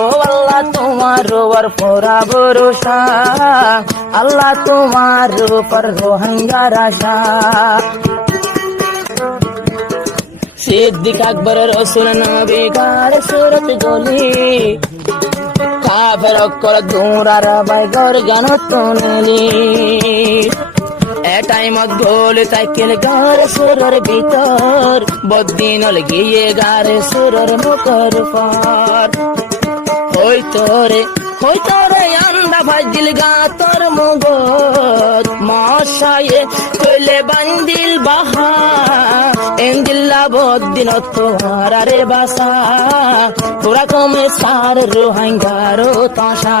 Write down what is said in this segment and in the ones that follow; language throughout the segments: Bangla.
ও আল্লাহ তোমার উপর পুরা ভরসা, আল্লাহ তোমার উপর রোহিঙ্গার আশা। সিদ্দিক আকবর রসুল নবী গার সুরত গলি, কাফের অক্ষর দূরার বাইগর জ্ঞান তুনলি। এ টাইমত গোল সাইকেল গার সুরের ভিতর, বদিনল গিয়ে গার সুরের মুখর পার। হইতো রে আন্দা ভাজিল গা তোর মগত, মশায়ে কইলে বান্দিল বাহা, এন্দিল্লা বদিন তোমার রে বাসা, তোরা কমে সার রোহিঙ্গার তাসা।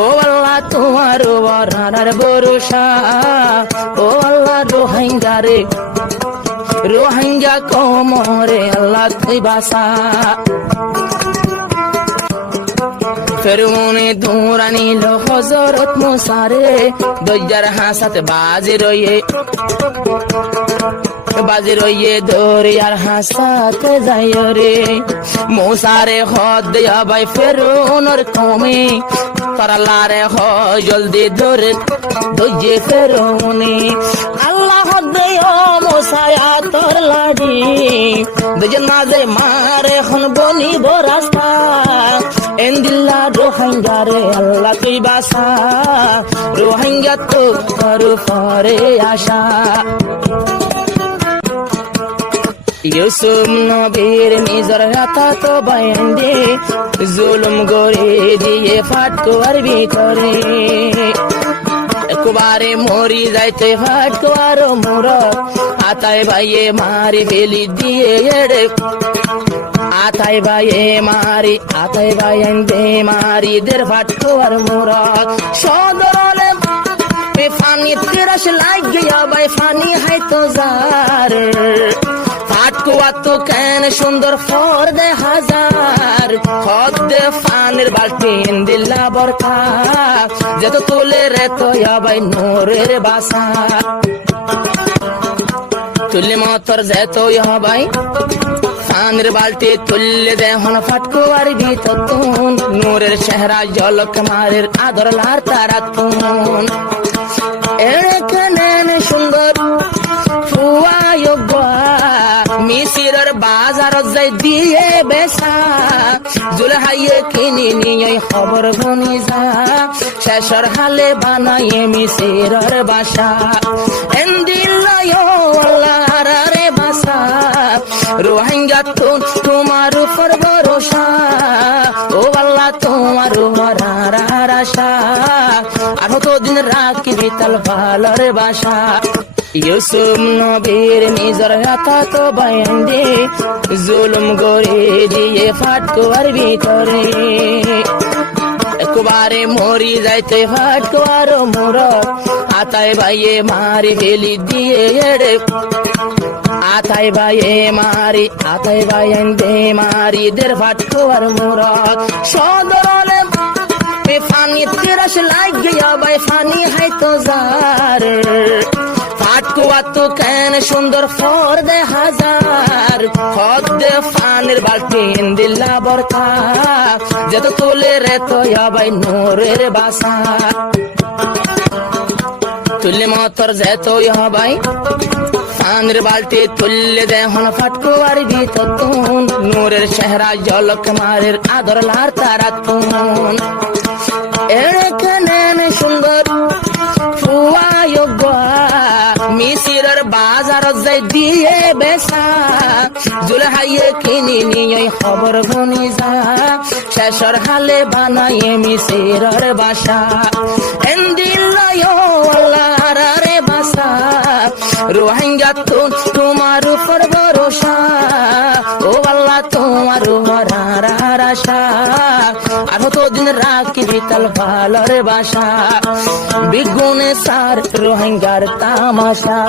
ও আল্লাহ তোমার ওয়ারার ভরসা, ও আল্লাহ রোহিঙ্গা কমরে আল্লাহ তুই বাসা। ফেরউনে দৌড়া নিল হযরত মুসারে, দজ্জার হাসাত বাজে রইয়ে দরিয়ার হাসাত যায় রে। মুসারে হদ দেয়া ভাই ফেরউনের কমে, তারালারে হ জলদি ধরে দজ্জে ফেরউনে। আল্লাহ হদ দেয়া মুসায়া তোর লাডি, দজ্জে মাঝে মারে হন বনি বরাস্তা, এন্দিল্লা রোহিঙ্গারে আল্লাহ তুই বাসা, রোহিঙ্গা তো তোর পরে আশা। ইউসুফ নবীর নিজর হাতা তো বাইন্দে, জুলুম গড়ে দিয়ে ফাটকুয়ার ভিতরে, একবারে মরি যাইতে ফাটকুয়ার মোর, আতায় ভাইয়ে মারি বেলি দিয়ে এড়ে, আতায় ভাইয়ে মারি দের ফাটকুয়ার মোর। সদরলে ফানি তিরাস লাগিয়া ভাই ফানি হাইতো যার, ফাটকুয়া তো কেন সুন্দর ফর দে হাজার, হদ দে ফানের বাল্টিন দিল্লা বরখা, যেত তুলে রে তো ভাই নোরের বাসা। তুলে মতর যেত ভাই ফানের বাল্টি তুললে দেহন ফাটকুয়ার ভিতর তুন, নূরের চেহারা জলক মারের আদর লার তারা তুন। এখানে সুন্দর ফুয়ায়োগ্য মিসিরের বাজার যাই দিয়ে বেসা, জুলহাইয়ে কিনি নিয়ে খবর গুনি যা, শেষর হালে বানাইয়ে মিসিরের বাসা। এন্দিল্লায় আল্লাহর রে বাসা, রোহিঙ্গা তোমার উপর ভরসা, ও আল্লাহ তোমার মরার আশা, আর দিন রাখবি তাল ভালোর বাসা। ইউসুফ নবীর নিজর হাতা তো বাইন্দে, জুলুম গড়ে দিয়ে ফাটকুয়ার ভিতরে, একবারে মরি যাইতে ফাটকুয়ার মোর, আতায় ভাইয়ে মারি বেলি দিয়ে এড়ে, আতায় ভাইয়ে মারি দের ফাটকুয়ার মোর। সদরলে ফানি তিরাস লাগিয়া ভাই ফানি হাইতো যার, ফাটকুয়া তো কেন সুন্দর ফর দে হাজার, হদ দে ফানের বাল্টিন দিল্লা বরখা, যেত তুলে রে তো ভাই নোরের বাসা। তুলে মতর যেত ভাই ফানের বাল্টি তুললে দেহন ফাটকুয়ার ভিতর তুন, নূরের চেহারা জলক মারের আদর লার তারা তুন। এখানে সুন্দর ফুয়ায়োগ্য মিসিরের বাজার যাই দিয়ে বেসা, জুলহাইয়ে কিনি নিয়ে খবর গুনি যা, শেষর হালে বানাইয়ে মিসিরের বাসা। এন্দিল্লায় আল্লাহর রে বাসা, রোহিঙ্গা তোমার উপর ভরসা, ও আল্লাহ তোমার মরার আশা, আর দিন রাখবি তাল ভালোর বাসা, বিগুনে সার রোহিঙ্গার তামাশা।